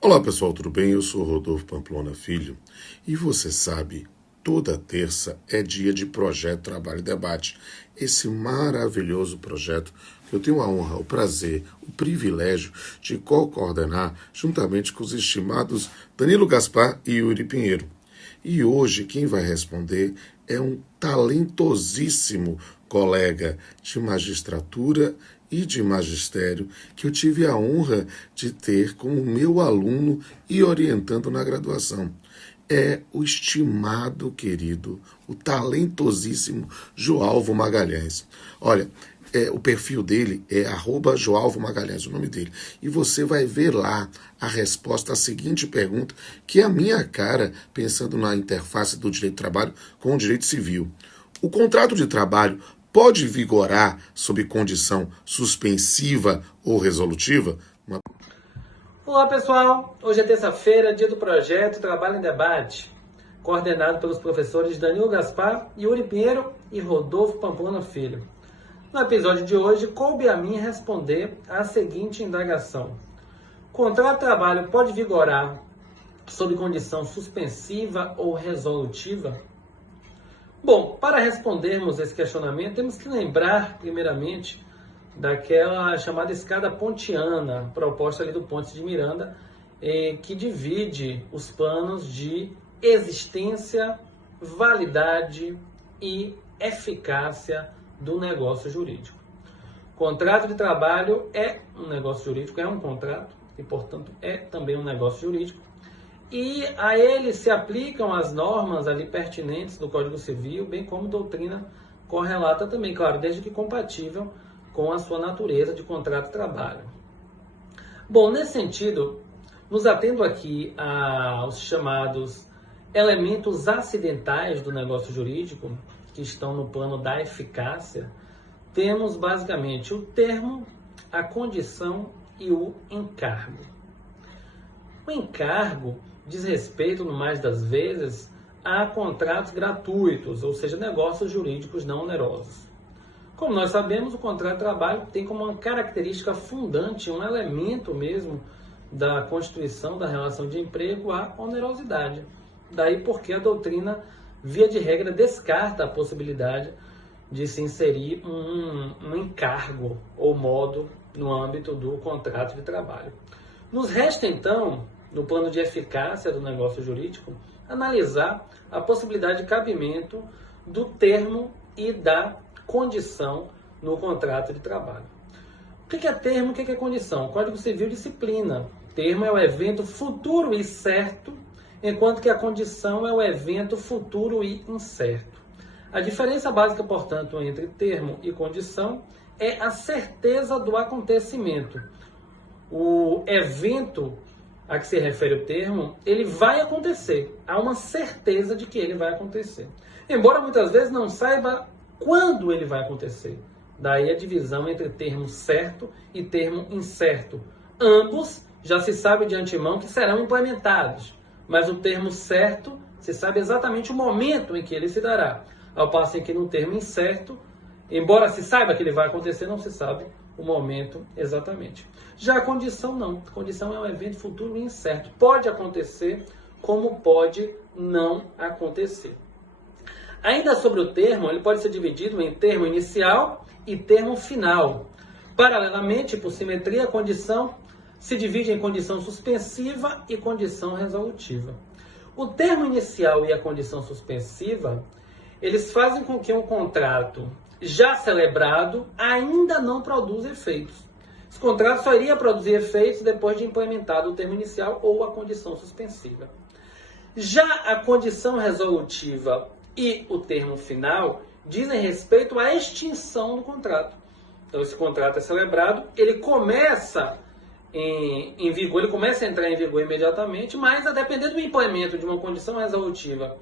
Olá pessoal, tudo bem? Eu sou Rodolfo Pamplona Filho e você sabe, toda terça é dia de Projeto Trabalho e Debate. Esse maravilhoso projeto que eu tenho a honra, o prazer, o privilégio de co-coordenar juntamente com os estimados Danilo Gaspar e Yuri Pinheiro. E hoje quem vai responder é um talentosíssimo colega de magistratura e de magistério que eu tive a honra de ter como meu aluno e orientando na graduação. É o estimado, querido, o talentosíssimo Joalvo Magalhães. Olha, o perfil dele é @Joalvo Magalhães, o nome dele. E você vai ver lá a resposta à seguinte pergunta, que é a minha cara, pensando na interface do direito do trabalho com o direito civil. O contrato de trabalho pode vigorar sob condição suspensiva ou resolutiva? Olá pessoal, hoje é terça-feira, dia do projeto Trabalho em Debate, coordenado pelos professores Danilo Gaspar, Yuri Pinheiro e Rodolfo Pamplona Filho. No episódio de hoje, coube a mim responder a seguinte indagação: contrato de trabalho pode vigorar sob condição suspensiva ou resolutiva? Bom, para respondermos esse questionamento, temos que lembrar, primeiramente, daquela chamada escada pontiana, proposta ali do Pontes de Miranda, que divide os planos de existência, validade e eficácia do negócio jurídico. Contrato de trabalho é um negócio jurídico, é um contrato, e, portanto, é também um negócio jurídico. E a ele se aplicam as normas ali pertinentes do Código Civil, bem como doutrina correlata também, claro, desde que compatível com a sua natureza de contrato de trabalho. Bom, nesse sentido, nos atendo aqui aos chamados elementos acidentais do negócio jurídico, que estão no plano da eficácia, temos basicamente o termo, a condição e o encargo. O encargo diz respeito, no mais das vezes, a contratos gratuitos, ou seja, negócios jurídicos não onerosos. Como nós sabemos, o contrato de trabalho tem como uma característica fundante, um elemento mesmo da constituição da relação de emprego, a onerosidade. Daí porque a doutrina, via de regra, descarta a possibilidade de se inserir um encargo ou modo no âmbito do contrato de trabalho. Nos resta, então, no plano de eficácia do negócio jurídico, analisar a possibilidade de cabimento do termo e da condição no contrato de trabalho. O que é termo, o que é condição? O Código Civil disciplina. Termo é o evento futuro e certo, enquanto que a condição é o evento futuro e incerto. A diferença básica, portanto, entre termo e condição é a certeza do acontecimento. O evento a que se refere o termo, ele vai acontecer. Há uma certeza de que ele vai acontecer. Embora muitas vezes não saiba quando ele vai acontecer. Daí a divisão entre termo certo e termo incerto. Ambos já se sabe de antemão que serão implementados, mas o termo certo se sabe exatamente o momento em que ele se dará. Ao passo em que no termo incerto, embora se saiba que ele vai acontecer, não se sabe o momento exatamente. Já a condição não. A condição é um evento futuro e incerto. Pode acontecer, como pode não acontecer. Ainda sobre o termo, ele pode ser dividido em termo inicial e termo final. Paralelamente, por simetria, a condição se divide em condição suspensiva e condição resolutiva. O termo inicial e a condição suspensiva, eles fazem com que um contrato já celebrado ainda não produza efeitos. Esse contrato só iria produzir efeitos depois de implementado o termo inicial ou a condição suspensiva. Já a condição resolutiva e o termo final dizem respeito à extinção do contrato. Então, esse contrato é celebrado, ele começa em vigor, ele começa a entrar em vigor imediatamente, mas a depender do implemento de uma condição resolutiva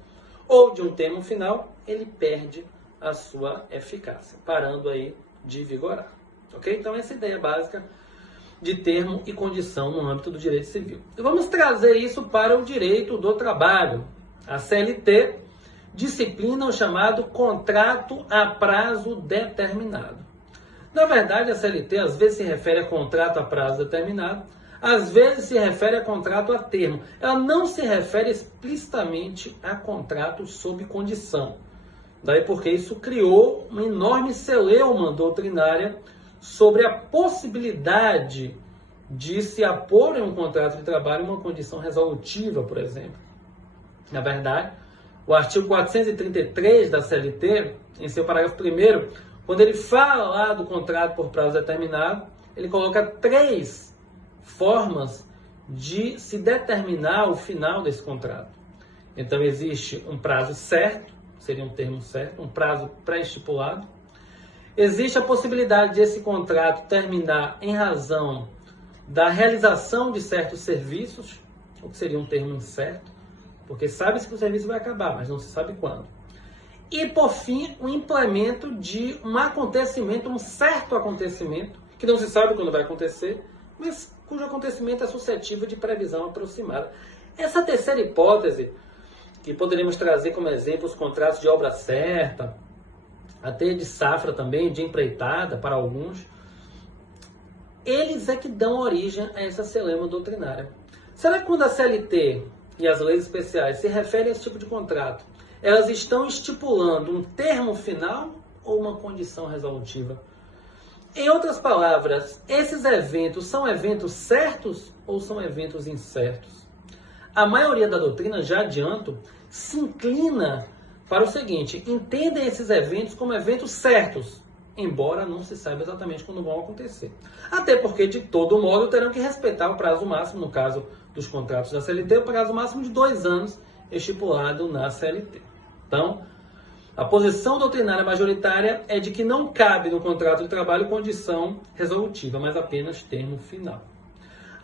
ou de um termo final, ele perde a sua eficácia, parando aí de vigorar. Ok? Então, essa é a ideia básica de termo e condição no âmbito do direito civil. E vamos trazer isso para o direito do trabalho. A CLT disciplina o chamado contrato a prazo determinado. Na verdade, a CLT às vezes se refere a contrato a prazo determinado, às vezes se refere a contrato a termo. Ela não se refere explicitamente a contrato sob condição. Daí porque isso criou uma enorme celeuma doutrinária sobre a possibilidade de se apor em um contrato de trabalho uma condição resolutiva, por exemplo. Na verdade, o artigo 433 da CLT, em seu parágrafo 1º, quando ele fala lá do contrato por prazo determinado, ele coloca 3 formas de se determinar o final desse contrato. Então, existe um prazo certo, seria um termo certo, um prazo pré-estipulado. Existe a possibilidade de esse contrato terminar em razão da realização de certos serviços, o que seria um termo incerto, porque sabe-se que o serviço vai acabar, mas não se sabe quando. E, por fim, o implemento de um acontecimento, um certo acontecimento, que não se sabe quando vai acontecer, mas cujo acontecimento é suscetível de previsão aproximada. Essa terceira hipótese, que poderíamos trazer como exemplo os contratos de obra certa, até de safra também, de empreitada para alguns, eles é que dão origem a essa celeuma doutrinária. Será que quando a CLT e as leis especiais se referem a esse tipo de contrato, elas estão estipulando um termo final ou uma condição resolutiva? Em outras palavras, esses eventos são eventos certos ou são eventos incertos? A maioria da doutrina, já adianto, se inclina para o seguinte: entendem esses eventos como eventos certos, embora não se saiba exatamente quando vão acontecer. Até porque, de todo modo, terão que respeitar o prazo máximo, no caso dos contratos da CLT, o prazo máximo de 2 anos estipulado na CLT. Então, a posição doutrinária majoritária é de que não cabe no contrato de trabalho condição resolutiva, mas apenas termo final.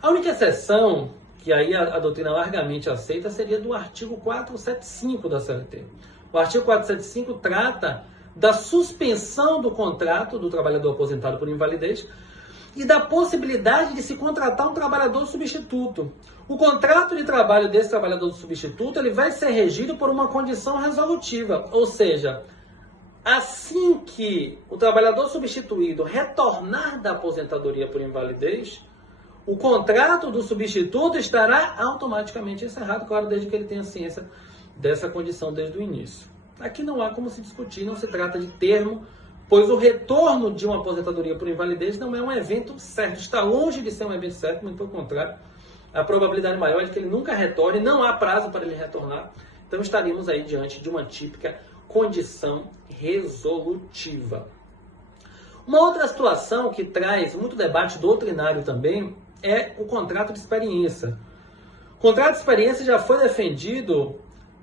A única exceção, que aí a doutrina largamente aceita, seria do artigo 475 da CLT. O artigo 475 trata da suspensão do contrato do trabalhador aposentado por invalidez e da possibilidade de se contratar um trabalhador substituto. O contrato de trabalho desse trabalhador substituto ele vai ser regido por uma condição resolutiva, ou seja, assim que o trabalhador substituído retornar da aposentadoria por invalidez, o contrato do substituto estará automaticamente encerrado, claro, desde que ele tenha ciência dessa condição desde o início. Aqui não há como se discutir, não se trata de termo, pois o retorno de uma aposentadoria por invalidez não é um evento certo, está longe de ser um evento certo, muito pelo contrário, a probabilidade maior é de que ele nunca retorne, não há prazo para ele retornar, então estaríamos aí diante de uma típica condição resolutiva. Uma outra situação que traz muito debate doutrinário também é o contrato de experiência. O contrato de experiência já foi defendido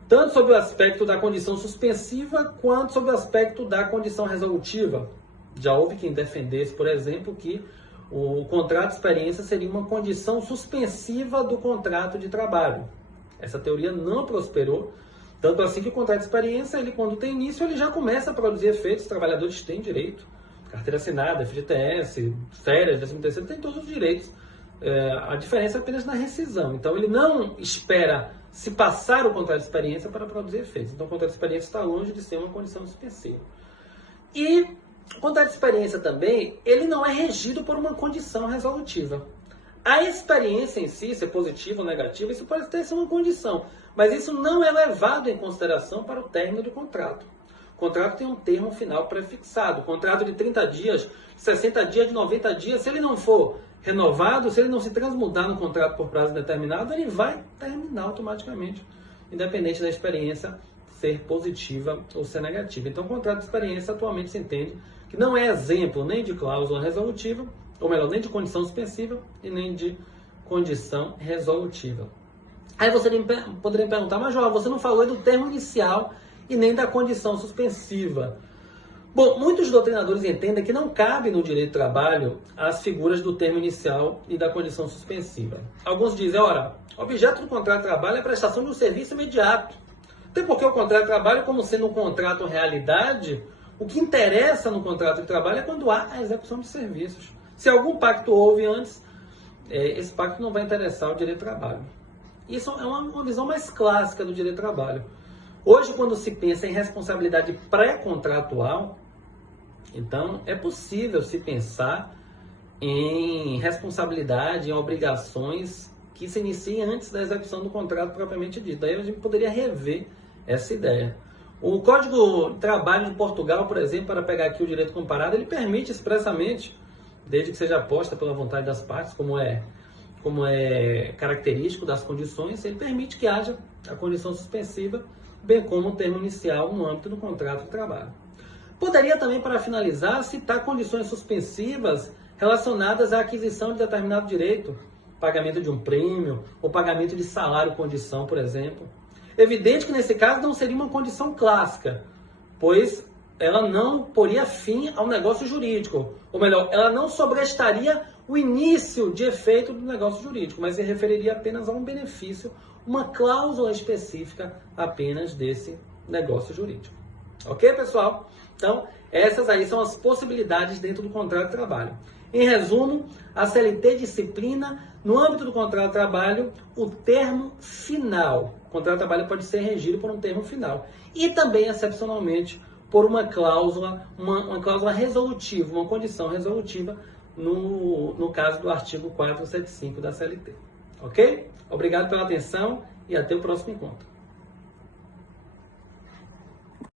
tanto sob o aspecto da condição suspensiva, quanto sob o aspecto da condição resolutiva. Já houve quem defendesse, por exemplo, que o contrato de experiência seria uma condição suspensiva do contrato de trabalho. Essa teoria não prosperou, tanto assim que o contrato de experiência, ele, quando tem início, ele já começa a produzir efeitos, os trabalhadores têm direito, carteira assinada, FGTS, férias, 13º, tem todos os direitos. A diferença é apenas na rescisão. Então, ele não espera se passar o contrato de experiência para produzir efeitos. Então, o contrato de experiência está longe de ser uma condição suspensiva. E o contrato de experiência também, ele não é regido por uma condição resolutiva. A experiência em si, se é positiva ou negativa, isso pode até ser uma condição, mas isso não é levado em consideração para o término do contrato. O contrato tem um termo final prefixado. O contrato de 30 dias, 60 dias, de 90 dias, se ele não for renovado, se ele não se transmudar no contrato por prazo determinado, ele vai terminar automaticamente, independente da experiência ser positiva ou ser negativa. Então, o contrato de experiência atualmente se entende que não é exemplo nem de cláusula resolutiva, ou melhor, nem de condição suspensiva e nem de condição resolutiva. Aí você poderia perguntar, mas João, você não falou do termo inicial e nem da condição suspensiva. Bom, muitos doutrinadores entendem que não cabe no direito do trabalho as figuras do termo inicial e da condição suspensiva. Alguns dizem, ora, o objeto do contrato de trabalho é a prestação de um serviço imediato. Até porque o contrato de trabalho, como sendo um contrato realidade, o que interessa no contrato de trabalho é quando há a execução de serviços. Se algum pacto houve antes, esse pacto não vai interessar o direito do trabalho. Isso é uma visão mais clássica do direito do trabalho. Hoje, quando se pensa em responsabilidade pré-contratual, então é possível se pensar em responsabilidade, em obrigações que se iniciem antes da execução do contrato propriamente dito. Daí a gente poderia rever essa ideia. O Código de Trabalho de Portugal, por exemplo, para pegar aqui o direito comparado, ele permite expressamente, desde que seja posta pela vontade das partes, como é característico das condições, ele permite que haja a condição suspensiva, bem como o termo inicial no âmbito do contrato de trabalho. Poderia também, para finalizar, citar condições suspensivas relacionadas à aquisição de determinado direito, pagamento de um prêmio ou pagamento de salário-condição, por exemplo. Evidente que nesse caso não seria uma condição clássica, pois ela não poria fim ao negócio jurídico, ou melhor, ela não sobrestaria o início de efeito do negócio jurídico, mas se referiria apenas a um benefício, uma cláusula específica apenas desse negócio jurídico. Ok, pessoal? Então, essas aí são as possibilidades dentro do contrato de trabalho. Em resumo, a CLT disciplina, no âmbito do contrato de trabalho, o termo final. O contrato de trabalho pode ser regido por um termo final. E também, excepcionalmente, por uma cláusula resolutiva, uma condição resolutiva, no caso do artigo 475 da CLT. Ok? Obrigado pela atenção e até o próximo encontro.